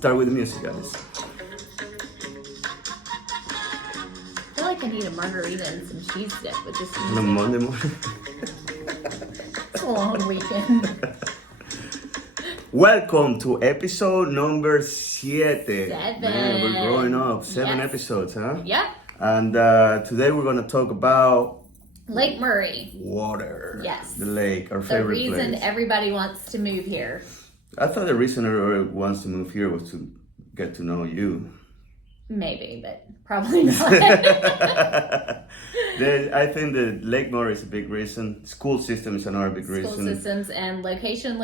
Start with the music, guys. I feel like I need a margarita and some cheese dip with this On a music. Monday morning. It's a long weekend. Welcome to episode number 7. Seven. Man, we're growing up. 7 Yes. episodes, huh? Yeah. And today we're going to talk about Lake Murray. water. Yes. The lake, our The favorite reason place. everybody wants to move here. I thought the reason everyone wants to move here was to get to know you. Maybe, but probably not. I think that Lake Murray is a big reason. School system is another big School reason. systems and location.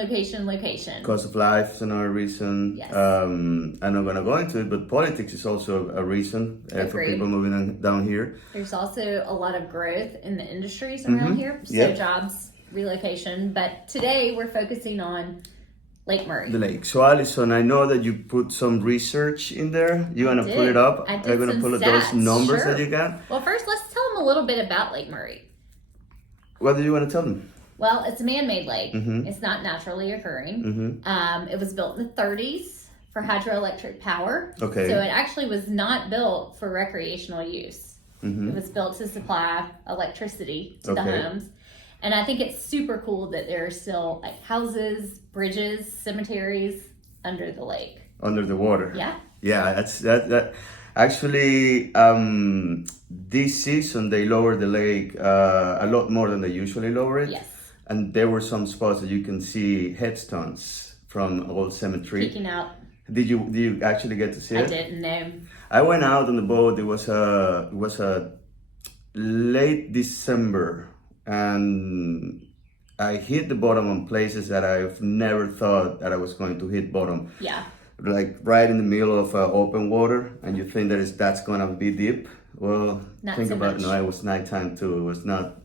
Cost of life is another reason. Yes. I'm not going to go into it, but politics is also a reason for Agreed. people moving down here. There's also a lot of growth in the industries around here. So Yep. jobs, relocation. But today we're focusing on Lake Murray. The lake. So, Alison, I know that you put some research in there. You're going to pull it up. I did I'm going to some pull up those stats, numbers sure. that you got. Well, first, let's tell them a little bit about Lake Murray. What do you want to tell them? Well, it's a man-made lake. Mhm. It's not naturally occurring. Mm-hmm. It was built in the 30s for hydroelectric power. Okay. So it actually was not built for recreational use. Mm-hmm. It was built to supply electricity to the Okay. homes. And I think it's super cool that there are still like houses, bridges, cemeteries under the lake. Under the water. Yeah. Yeah, that. Actually, this season they lowered the lake a lot more than they usually lower it. Yes. And there were some spots that you can see headstones from old cemetery. Peeking out. Did you actually get to see I it? didn't know. I went out on the boat. It was a late December, and I hit the bottom on places that I've never thought that I was going to hit bottom. Yeah. Like right in the middle of open water, and you think that's gonna be deep. Well, Not think so about much. it. No, it was nighttime too. It was not.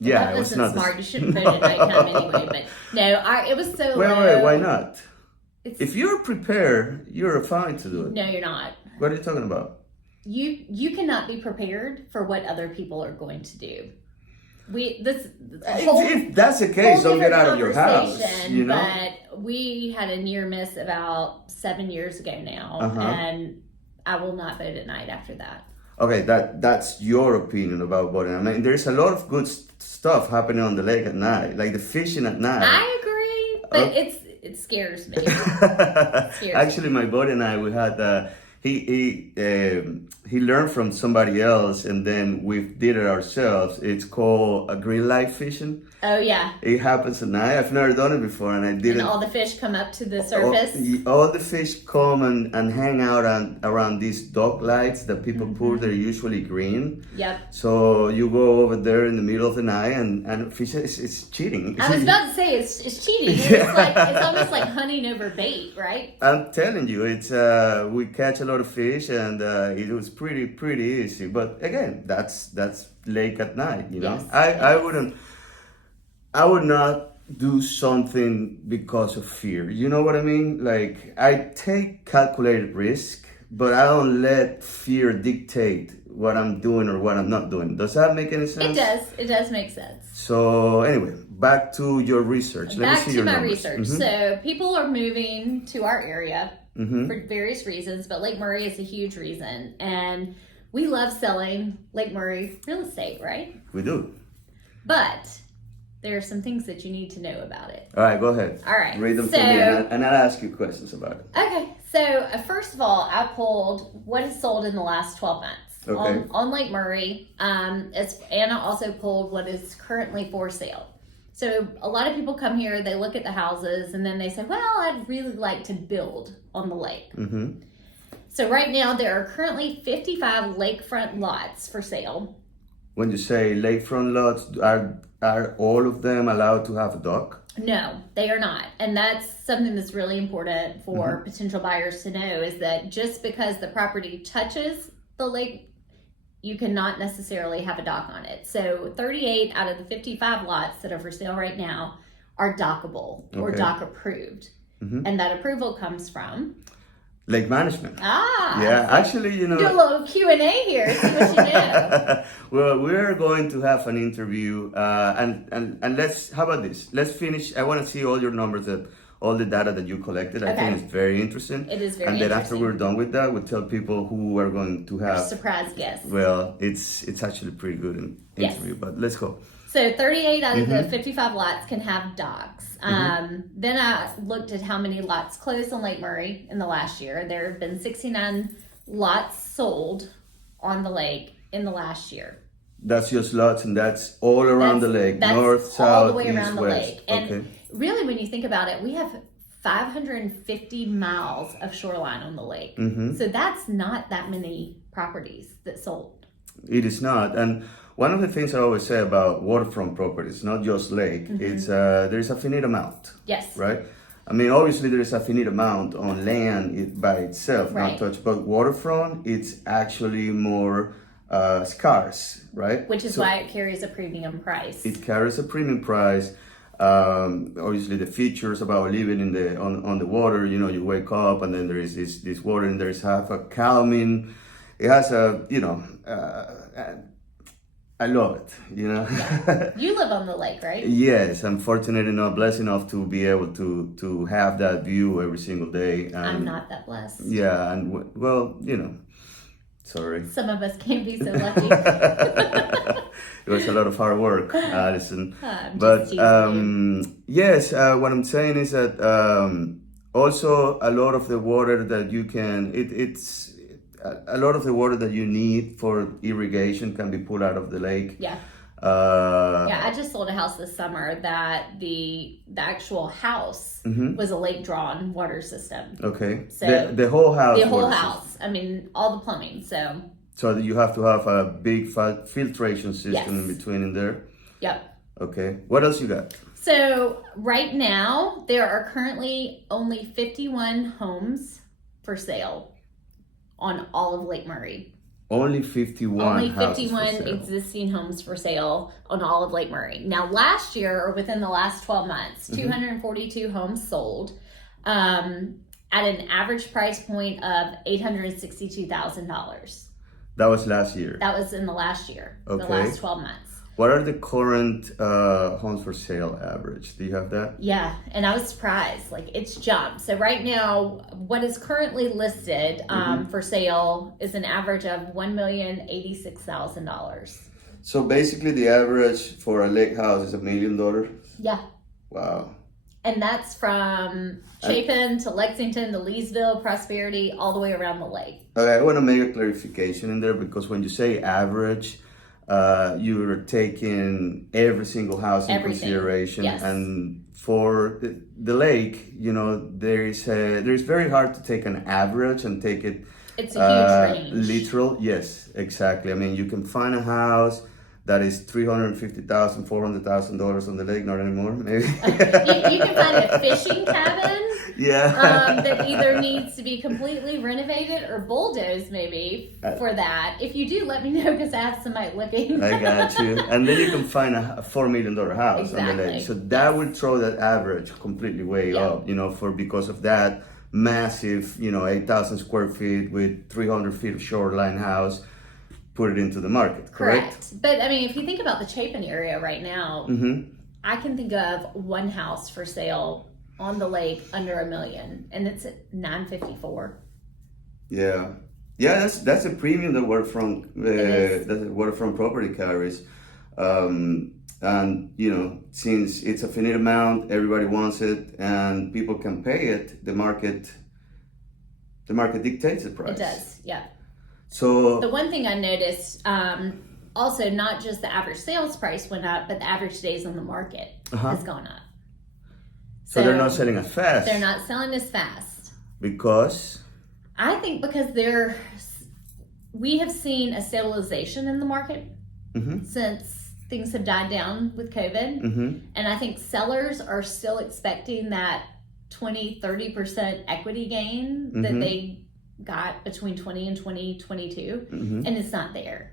Yeah, it was wasn't not. smart. You shouldn't put it at nighttime anyway. But no, it was so Wait, low. why not? It's, If you're prepared, you're fine to do it. no, you're not. What are you talking about? You cannot be prepared for what other people are going to do. If that's the case, don't get out of your house. You know. But we had a near miss about 7 years ago now, Uh-huh. and I will not boat at night after that. Okay, that's your opinion about boating. I mean, there's a lot of good stuff happening on the lake at night, like the fishing at night. I agree, but it scares me. Actually, my buddy and I, we had he learned from somebody else, and then we did it ourselves. It's called a green light fishing. Oh yeah, It happens at night. I've never done it before, and I did and it. all the fish come up to the surface. All the fish come and hang out around these dock lights that people put. They're usually green. Yep. So you go over there in the middle of the night and fish. It's cheating. I was about to say it's cheating. It's almost like hunting over bait, right? I'm telling you, it's we catch a lot of fish, and it was pretty easy. But again, that's lake at night. You know, Yes. I would not do something because of fear. You know what I mean? Like, I take calculated risk, but I don't let fear dictate what I'm doing or what I'm not doing. Does that make any sense? It does make sense. So anyway, back to your research. Let me Back see to your my numbers. research. Mhm. So people are moving to our area Mhm. for various reasons, but Lake Murray is a huge reason. And we love selling Lake Murray real estate, right? We do. But there are some things that you need to know about it. All right, go ahead. All right, Read them so- to me, and I'll ask you questions about it. Okay, so first of all, I pulled what is sold in the last 12 months Okay. on Lake Murray. And I also pulled what is currently for sale. So a lot of people come here, they look at the houses, and then they say, well, I'd really like to build on the lake. Mm-hmm. So right now there are currently 55 lakefront lots for sale. When you say lakefront lots, are all of them allowed to have a dock? No, they are not. And that's something that's really important for potential buyers to know, is that just because the property touches the lake, you cannot necessarily have a dock on it. So 38 out of the 55 lots that are for sale right now are dockable or Okay. dock approved. And that approval comes from Lake management. Ah. Yeah, actually, you know. Do a little Q&A here. See what you know. Well, we're going to have an interview, and let's. How about this? Let's finish. I want to see all your numbers that all the data that you collected. I think it's very interesting. It is very And then interesting. after we're done with that, we'll tell people who are going to have surprise guests. Well, it's actually pretty good interview, but let's go. So 38 out of the 55 lots can have docks. Then I looked at how many lots closed on Lake Murray in the last year. There have been 69 lots sold on the lake in the last year. That's just lots, and that's all around the lake, north, south, all the way east, around the west. lake. And really, when you think about it, we have 550 miles of shoreline on the lake. So that's not that many properties that sold. It is not. And one of the things I always say about waterfront properties, not just lake, it's there's a finite amount. Yes. Right? I mean, obviously there is a finite amount on land by itself, not touched, but waterfront, it's actually more scarce, right? Which is why it carries a premium price. It carries a premium price. Obviously the features about living in the on the water, you know, you wake up and then there is this water and there's half a calming. It has a, you know, I love it, you know. Yeah. You live on the lake, right? Yes, I'm fortunate enough, blessed enough to be able to have that view every single day. And I'm not that blessed. Yeah, and well, you know, sorry. Some of us can't be so lucky. It was a lot of hard work, Allison. But yes, what I'm saying is that also a lot of the water that you can, it's a lot of the water that you need for irrigation can be pulled out of the lake. Yeah. I just sold a house this summer that the actual house was a lake drawn water system. Okay. So the whole house. The whole house. I mean, all the plumbing. So you have to have a big filtration system in between in there. Yep. Okay. What else you got? So right now there are currently only 51 homes for sale on all of Lake Murray. Only 51 Only 51 houses for sale. existing homes for sale on all of Lake Murray. Now, last year, or within the last 12 months, 242 homes sold at an average price point of $862,000. That was last year? That was in the last year, the last 12 months. What are the current homes for sale average? Do you have that? Yeah, and I was surprised. Like, it's jumped. So right now, what is currently listed for sale is an average of $1,086,000. So basically, the average for a lake house is $1 million? Yeah. Wow. And that's from Chapin to Lexington to Leesville, Prosperity, all the way around the lake. Okay, I want to make a clarification in there because when you say average, you're taking every single house in consideration. Yes. And for the lake, you know, there's very hard to take an average and take it. It's a huge range. Literal, yes, exactly. I mean, you can find a house that is $350,000, $400,000 on the lake. Not anymore, maybe. You can find a fishing cabin. Yeah. That either needs to be completely renovated or bulldozed, maybe for that. If you do, let me know because I have somebody looking. I got you. And then you can find a $4 million house on the lake. So that would throw that average completely way up. You know, because of that massive, you know, 8,000 square feet with 300 feet of shoreline house. Put it into the market, correct? But I mean, if you think about the Chapin area right now, I can think of one house for sale on the lake under $1 million, and it's at $954. Yeah, that's a premium that waterfront property carries, and you know, since it's a finite amount, everybody wants it, and people can pay it. The market dictates the price. It does, yeah. So the one thing I noticed, also not just the average sales price went up, but the average days on the market has gone up. So they're not selling as fast. They're not selling as fast. Because? I think because we have seen a stabilization in the market since things have died down with COVID. And I think sellers are still expecting that 20-30% equity gain that they got between 20 and 2022, and it's not there.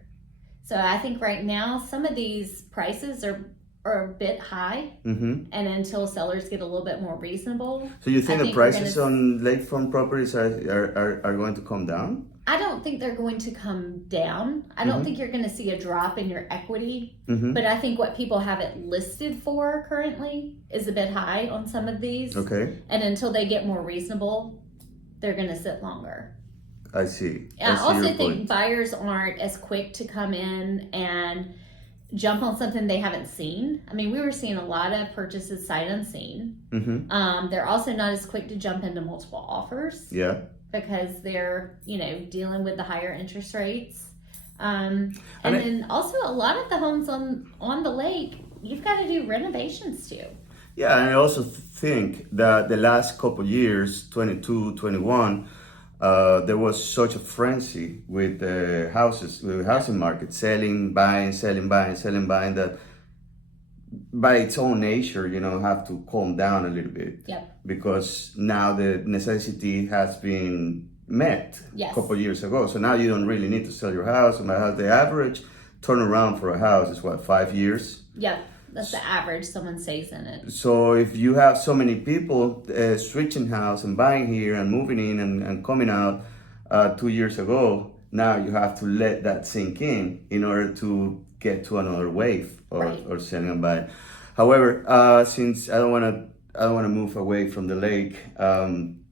So I think right now some of these prices are a bit high, and until sellers get a little bit more reasonable. So you think the prices on lakefront properties are going to come down? I don't think they're going to come down. I don't think you're going to see a drop in your equity, but I think what people have it listed for currently is a bit high on some of these. Okay. And until they get more reasonable, they're going to sit longer. I see. I see also your think point. buyers aren't as quick to come in and jump on something they haven't seen. I mean, we were seeing a lot of purchases sight unseen. They're also not as quick to jump into multiple offers. Yeah. Because they're, dealing with the higher interest rates. And then also a lot of the homes on the lake, you've got to do renovations too. Yeah, and I also think that the last couple years, 22, 21, there was such a frenzy with the housing market, selling, buying, selling, buying, selling, buying, that by its own nature, have to calm down a little bit. Yep. Because now the necessity has been met a couple years ago. So now you don't really need to sell your house. And the average turnaround for a house is 5 years? Yeah, that's the average someone stays in it. So if you have so many people switching house and buying here and moving in and coming out 2 years ago, now you have to let that sink in order to get to another wave or selling and buying. However, since I don't want to move away from the lake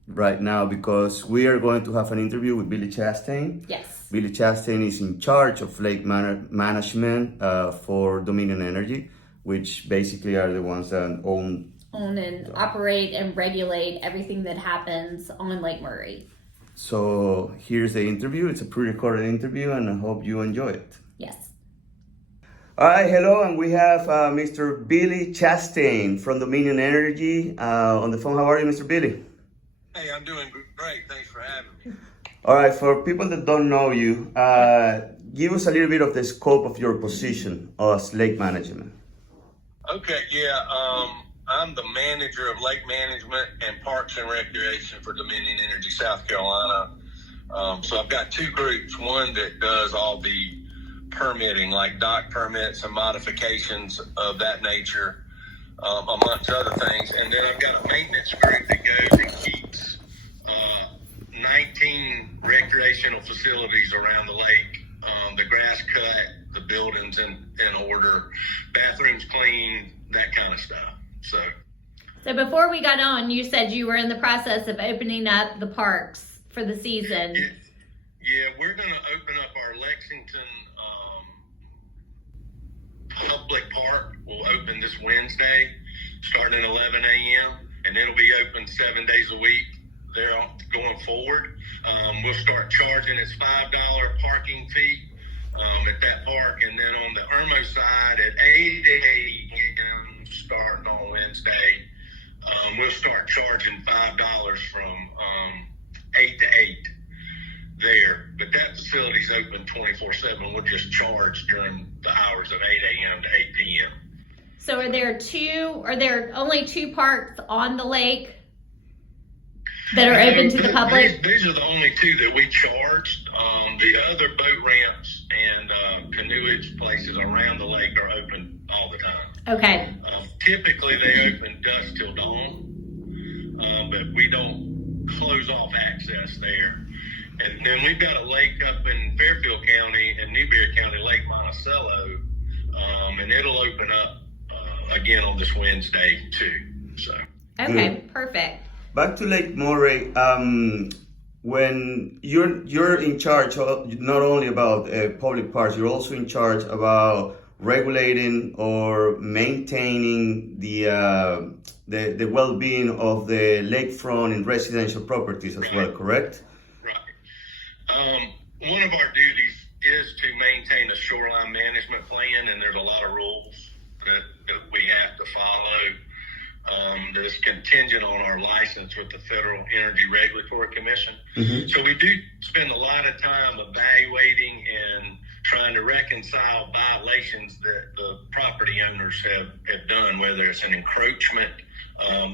right now, because we are going to have an interview with Billy Chastain. Yes. Billy Chastain is in charge of lake management for Dominion Energy, which basically are the ones that own and operate and regulate everything that happens on Lake Murray. So here's the interview. It's a pre-recorded interview, and I hope you enjoy it. Yes. All right, hello, and we have Mr. Billy Chastain from Dominion Energy on the phone. How are you, Mr. Billy? Hey, I'm doing great. Thanks for having me. All right, for people that don't know you, give us a little bit of the scope of your position as lake management. Okay, yeah, I'm the manager of lake management and parks and recreation for Dominion Energy South Carolina. So I've got two groups, one that does all the permitting, like dock permits and modifications of that nature, amongst other things. And then I've got a maintenance group that goes and keeps 19 recreational facilities around the lake, the grass cut, the buildings in order, bathrooms clean, that kind of stuff. So before we got on, you said you were in the process of opening up the parks for the season. Yeah, we're going to open up our Lexington public park. Will open this Wednesday, starting at 11 a.m., and it'll be open 7 days a week there going forward. We'll start charging its $5 parking fee at that park, and then on the Irmo side at 8 a.m. starting on Wednesday, we'll start charging $5 from 8 to 8 there. But that facility's open 24/7. We'll just charge during the hours of 8 a.m. to 8 p.m. So are there only two parks on the lake that are open to the public? These are the only two that we charged. The other boat ramps and canoeage places around the lake are open all the time. Okay. Typically, they open dusk till dawn, but we don't close off access there. And then we've got a lake up in Fairfield County and Newberry County, Lake Monticello, and it'll open up again on this Wednesday too. So. Okay, perfect. Back to Lake Murray. When you're in charge not only about public parks, you're also in charge about regulating or maintaining the well-being of the lakefront and residential properties as well, correct? Right. One of our duties is to maintain a shoreline management plan, and there's a lot of rules that we have to follow. That's contingent on our license with the Federal Energy Regulatory Commission. Mm-hmm. So we do spend a lot of time evaluating and trying to reconcile violations that the property owners have done, whether it's an encroachment,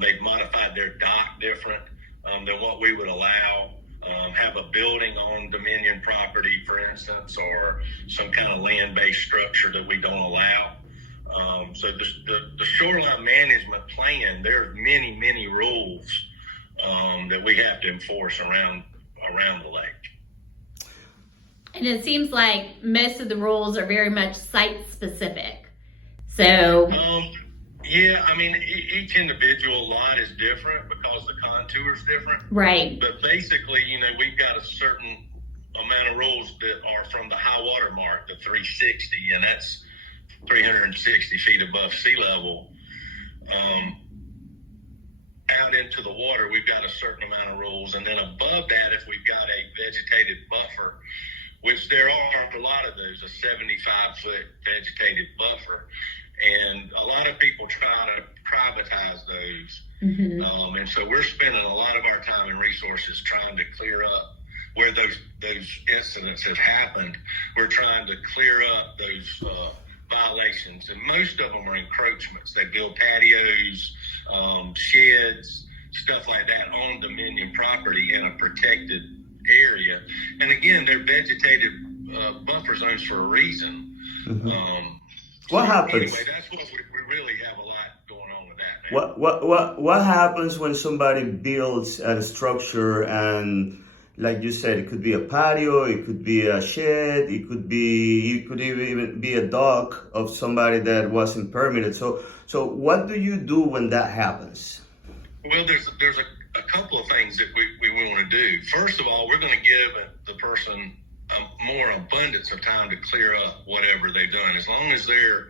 they've modified their dock different than what we would allow, have a building on Dominion property, for instance, or some kind of land-based structure that we don't allow. So the shoreline management plan, there are many, many rules that we have to enforce around the lake. And it seems like most of the rules are very much site specific. So, yeah, I mean, each individual lot is different because the contour is different. right. But basically, we've got a certain amount of rules that are from the high water mark, the 360, and that's 360 feet above sea level. Out into the water, we've got a certain amount of rules, and then above that, if we've got a vegetated buffer, which there are a lot of those, a 75-foot vegetated buffer, and a lot of people try to privatize those. Mm-hmm. And so we're spending a lot of our time and resources trying to clear up where those incidents have happened. We're trying to clear up those violations, and most of them are encroachments. They build patios, sheds, stuff like that on Dominion property in a protected area. And again, they're vegetated buffer zones for a reason. Mm-hmm. What happens? Anyway, that's what we really have a lot going on with that now. What happens when somebody builds a structure and, like you said, it could be a patio, it could be a shed, it could even be a dock of somebody that wasn't permitted. So what do you do when that happens? Well, there's a couple of things that we want to do. First of all, we're going to give the person more abundance of time to clear up whatever they've done. As long as they're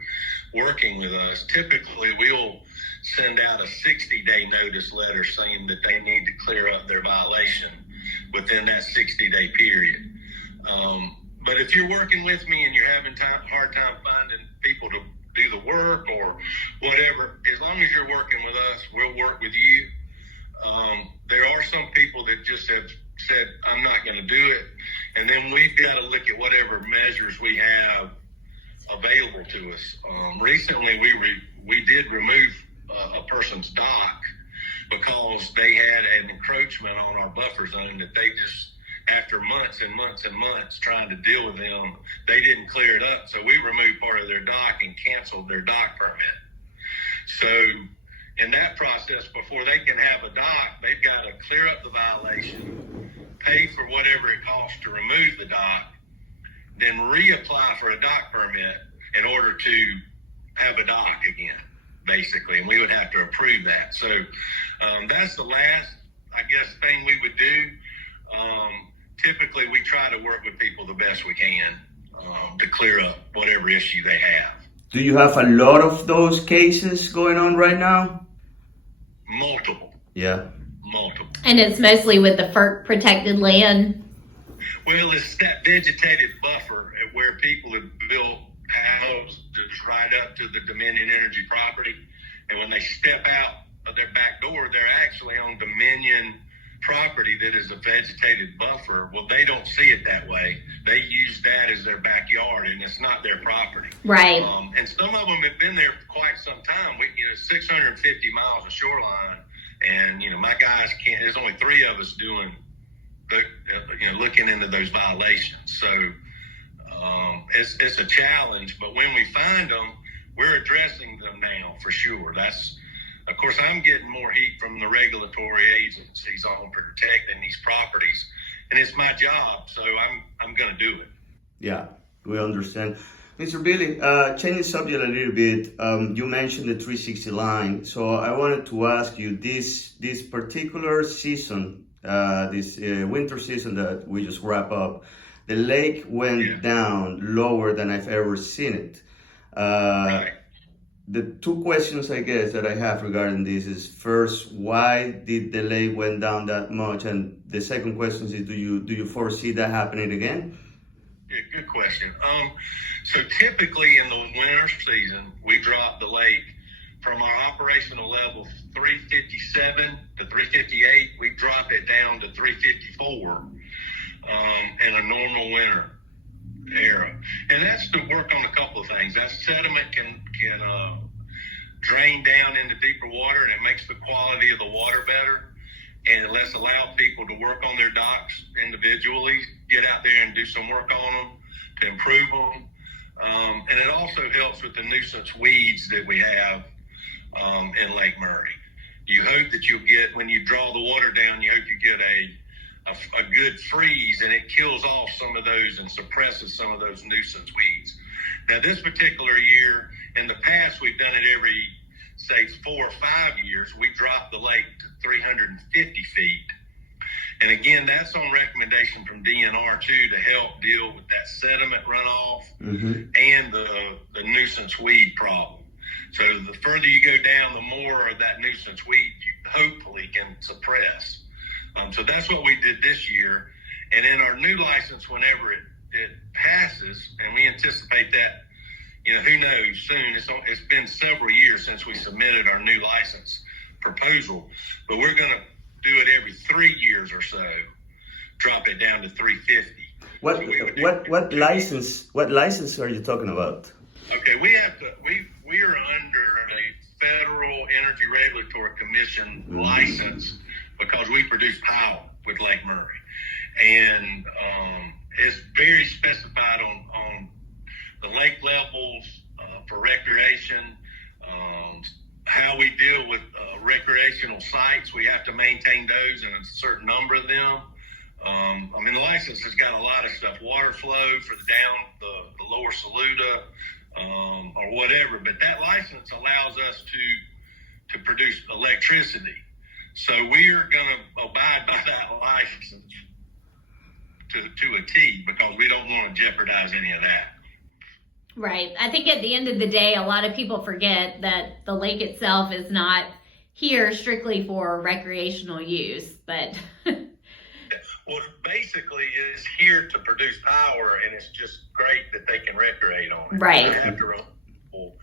working with us, typically we'll send out a 60-day notice letter saying that they need to clear up their violation within that 60-day period. But if you're working with me and you're having hard time finding people to do the work or whatever, as long as you're working with us, we'll work with you. There are some people that just have said, I'm not going to do it. And then we've got to look at whatever measures we have available to us. Recently, we did remove a person's dock because they had an encroachment on our buffer zone that they just, after months and months and months trying to deal with them, they didn't clear it up. So we removed part of their dock and canceled their dock permit. So in that process, before they can have a dock, they've got to clear up the violation, pay for whatever it costs to remove the dock, then reapply for a dock permit in order to have a dock again, basically. And we would have to approve that. So that's the last, I guess, thing we would do. Typically, we try to work with people the best we can to clear up whatever issue they have. Do you have a lot of those cases going on right now? Multiple. Yeah. Multiple. And it's mostly with the FERC protected land. Well, it's that vegetated buffer where people have built houses right up to the Dominion Energy property. And when they step out of their back door, they're actually on Dominion property that is a vegetated buffer. Well, they don't see it that way. They use that as their backyard, and it's not their property. Right. And some of them have been there for quite some time. 650 miles of shoreline, and my guys can't. There's only 3 of us doing, looking into those violations. So it's a challenge. But when we find them, we're addressing them now for sure. Of course, I'm getting more heat from the regulatory agencies on protecting these properties, and it's my job, so I'm going to do it. Yeah, we understand. Mr. Billy, change the subject a little bit. You mentioned the 360 line, so I wanted to ask you this particular season, this winter season that we just wrap up, the lake went down lower than I've ever seen it. Right. The 2 questions, I guess, that I have regarding this is, first, why did the lake went down that much? And the second question is, do you foresee that happening again? Yeah, good question. So typically in the winter season, we drop the lake from our operational level 357 to 358. We drop it down to 354 in a normal winter era, and that's to work on a couple of things. That sediment can drain down into deeper water, and it makes the quality of the water better, and it lets allow people to work on their docks individually, get out there and do some work on them to improve them, and it also helps with the nuisance weeds that we have in Lake Murray. You hope that you'll get, when you draw the water down, you hope you get a good freeze, and it kills off some of those and suppresses some of those nuisance weeds. Now, this particular year, in the past, we've done it every, say, 4 or 5 years. We dropped the lake to 350 feet. And again, that's on recommendation from DNR too, to help deal with that sediment runoff and the nuisance weed problem. So the further you go down, the more of that nuisance weed you hopefully can suppress. So that's what we did this year. And in our new license, whenever it passes, and we anticipate that, who knows, soon. It's been several years since we submitted our new license proposal, but we're going to do it every 3 years or so, drop it down to 350. What license are you talking about? Okay, we are under a Federal Energy Regulatory Commission license because we produce power with Lake Murray, and it's very specified on the lake levels for recreation. How we deal with recreational sites, we have to maintain those and a certain number of them. The license has got a lot of stuff, water flow for the lower Saluda, or whatever, but that license allows us to produce electricity. So we are going to abide by that license to a T, because we don't want to jeopardize any of that. Right. I think at the end of the day, a lot of people forget that the lake itself is not here strictly for recreational use, but well, basically it's here to produce power, and it's just great that they can recreate on it. Right. After people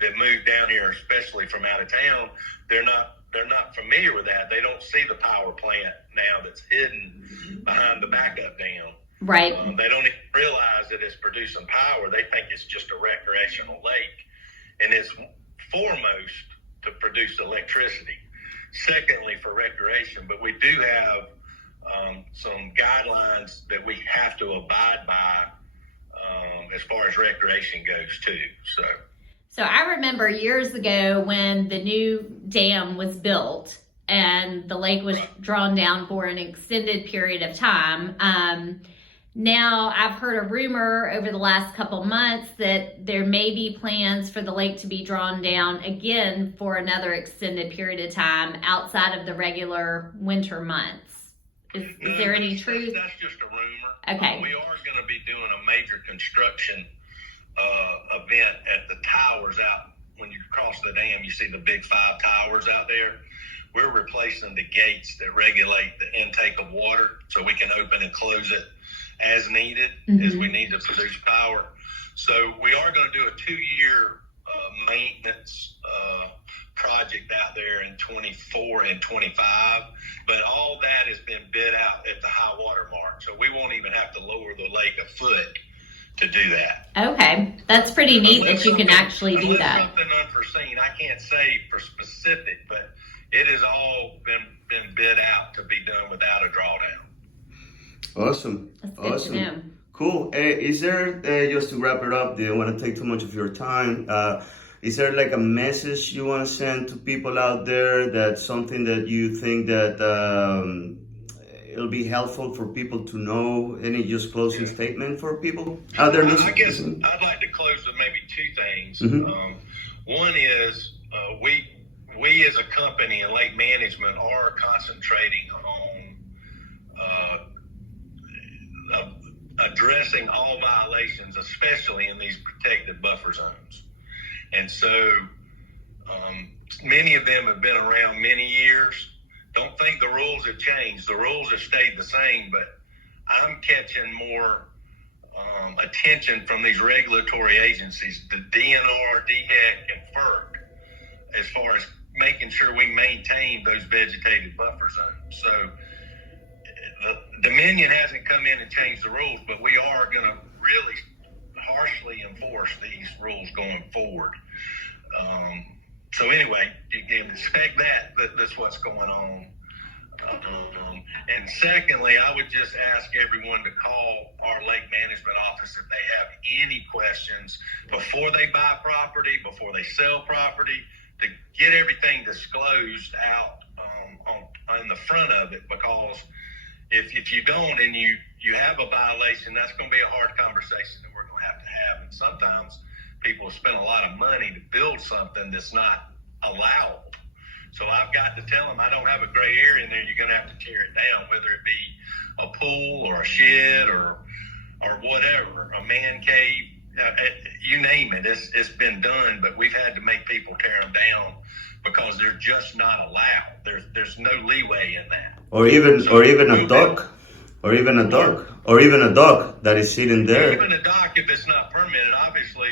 that move down here, especially from out of town, they're not familiar with that. They don't see the power plant now that's hidden behind the backup dam. Right. They don't even realize that it's producing power. They think it's just a recreational lake, and it's foremost to produce electricity. Secondly, for recreation, but we do have some guidelines that we have to abide by as far as recreation goes too. So I remember years ago when the new dam was built and the lake was drawn down for an extended period of time. Now I've heard a rumor over the last couple months that there may be plans for the lake to be drawn down again for another extended period of time outside of the regular winter months. Is there any truth? That's just a rumor. Okay. We are going to be doing a major construction event at the towers out. When you cross the dam, you see the big 5 towers out there. We're replacing the gates that regulate the intake of water, so we can open and close it as needed, as we need to produce power. So we are going to do a 2-year maintenance project out there in 24 and 25, but all that has been bid out at the high water mark, so we won't even have to lower the lake a foot to do that. Okay, that's pretty neat that you can actually do that. Something unforeseen, I can't say for specific, but it has all been bid out to be done without a drawdown. Awesome. That's good awesome. to know. Cool. Is there, just to wrap it up, didn't want to take too much of your time, is there like a message you want to send to people out there, that's something that you think that it'll be helpful for people to know? Any just closing statement for people out there listening? I guess I'd like to close with maybe 2 things. One is we as a company and lake management are concentrating on addressing all violations, especially in these protected buffer zones. And so many of them have been around many years. Don't think the rules have changed. The rules have stayed the same, but I'm catching more attention from these regulatory agencies, the DNR, DHEC, and FERC, as far as making sure we maintain those vegetated buffer zones. So the Dominion hasn't come in and changed the rules, but we are going to really harshly enforce these rules going forward. So anyway, you can expect that's what's going on. And secondly, I would just ask everyone to call our lake management office if they have any questions before they buy property, before they sell property, to get everything disclosed out in the front of it, because if you don't and you have a violation, that's going to be a hard conversation that we're going to have. And sometimes people spend a lot of money to build something that's not allowed. So I've got to tell them, I don't have a gray area in there. You're going to have to tear it down, whether it be a pool or a shed or whatever, a man cave, you name it. It's been done, but we've had to make people tear them down because they're just not allowed. There's no leeway in that. Or even a dog, or even a dog that is sitting there. Even a dock, if it's not permitted, obviously,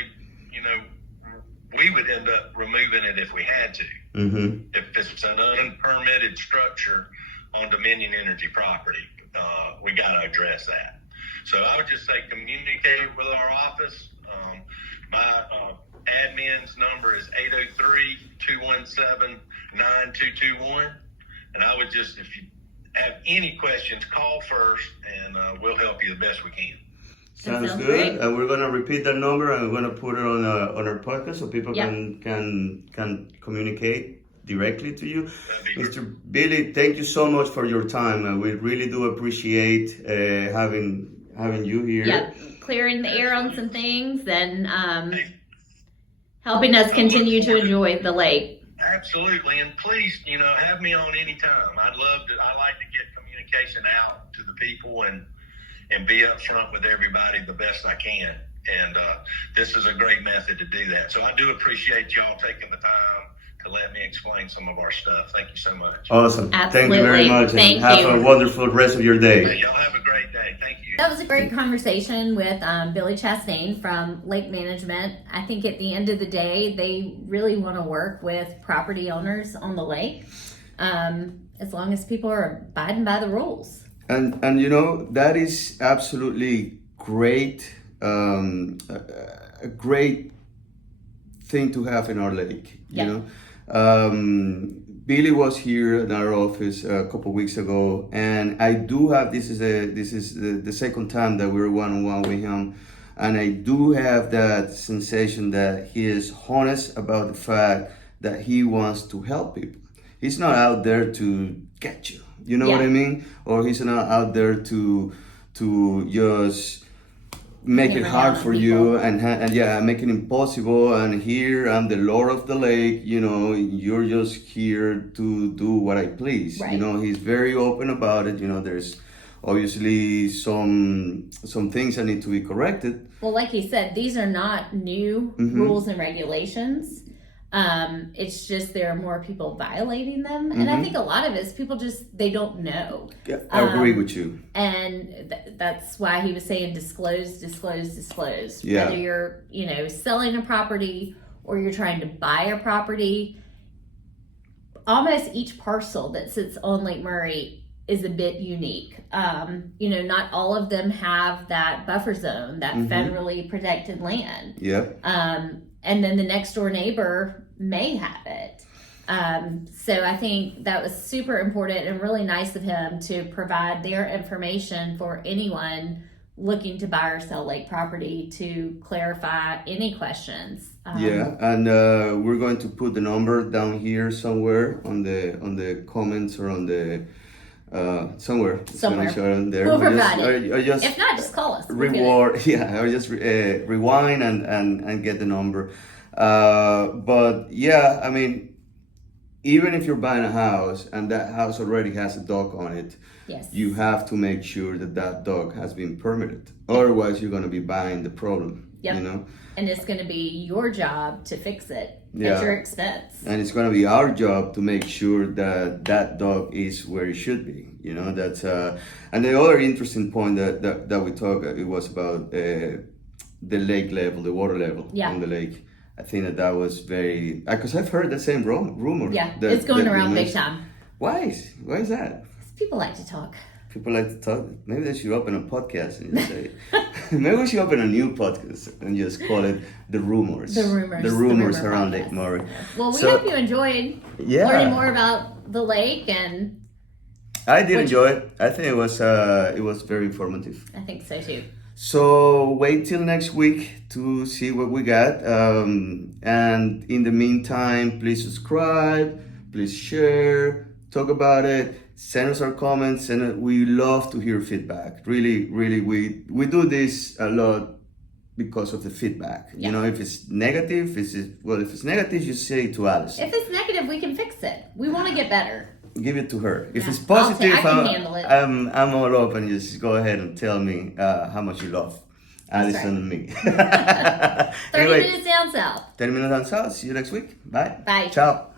we would end up removing it if we had to. Mm-hmm. If it's an unpermitted structure on Dominion Energy property, we got to address that. So I would just say communicate with our office. My admin's number is 803-217-9221. And I would just, if you have any questions, call first and we'll help you the best we can. Sounds good. Great. And we're gonna repeat that number and we're gonna put it on our podcast so people Yep. can communicate directly to you. That'd be Mr. Billy, thank you so much for your time. We really do appreciate having you here. Yep, clearing the air on some things and helping us continue to enjoy the lake. Absolutely, and please, have me on anytime. I like to get communication out to the people and be upfront with everybody the best I can. And this is a great method to do that. So I do appreciate y'all taking the time to let me explain some of our stuff. Thank you so much. Awesome. Absolutely. Thank you very much. Thank and have you. a wonderful rest of your day. Hey, y'all have a great day. Thank you. That was a great conversation with Billy Chastain from Lake Management. I think at the end of the day, they really want to work with property owners on the lake, as long as people are abiding by the rules. And that is absolutely great. A great thing to have in our lake. Yeah. Billy was here in our office a couple weeks ago, and I do have this is the second time that we're one-on-one with him, and I do have that sensation that he is honest about the fact that he wants to help people. He's not out there to get you. You know what I mean? Or he's not out there to just make it hard for you and make it impossible. And here I'm the Lord of the lake. You're just here to do what I please. Right. He's very open about it. There's obviously some things that need to be corrected. Well, like he said, these are not new rules and regulations. It's just there are more people violating them, and I think a lot of it is people they don't know. Yeah, I agree with you. And that's why he was saying disclose. Yeah. Whether you're selling a property or you're trying to buy a property, almost each parcel that sits on Lake Murray is a bit unique. Not all of them have that buffer zone, that federally protected land. Yeah. And then the next door neighbor may have it. So I think that was super important and really nice of him to provide their information for anyone looking to buy or sell lake property to clarify any questions. And we're going to put the number down here somewhere on the comments or on the somewhere. Somewhere. There. We'll provide it. Just if not, just call us. Reward. Yeah, or just rewind and get the number. But yeah, I mean, even if you're buying a house and that house already has a dock on it, yes, you have to make sure that dock has been permitted. Otherwise, you're going to be buying the problem. Yep. And it's going to be your job to fix it at your expense. And it's going to be our job to make sure that dock is where it should be. That's and the other interesting point that we talked, it was about the lake level, the water level on the lake. I think that was very, because I've heard the same rumor. Yeah, it's going around big time. Why is that? People like to talk. People like to talk. Maybe they should open a podcast and just say, maybe we should open a new podcast and just call it The Rumors. The Rumors. The rumors Rumor around podcast. Lake Murray. Well, we hope you enjoyed learning more about the lake, and I did enjoy it. I think it was very informative. I think so too. So wait till next week to see what we got. And in the meantime, please subscribe, please share, talk about it, Send us our comments, and we love to hear feedback. Really, really, we do this a lot because of the feedback. Yeah. You know, if it's negative, if it's negative, you say it to Alice. If it's negative, we can fix it. We want to get better. Give it to her. If Yeah. it's positive, I can handle it. I'm all open. Just go ahead and tell me how much you love Allison and me. 30 minutes down south. 30 minutes down south. See you next week. Bye. Bye. Ciao.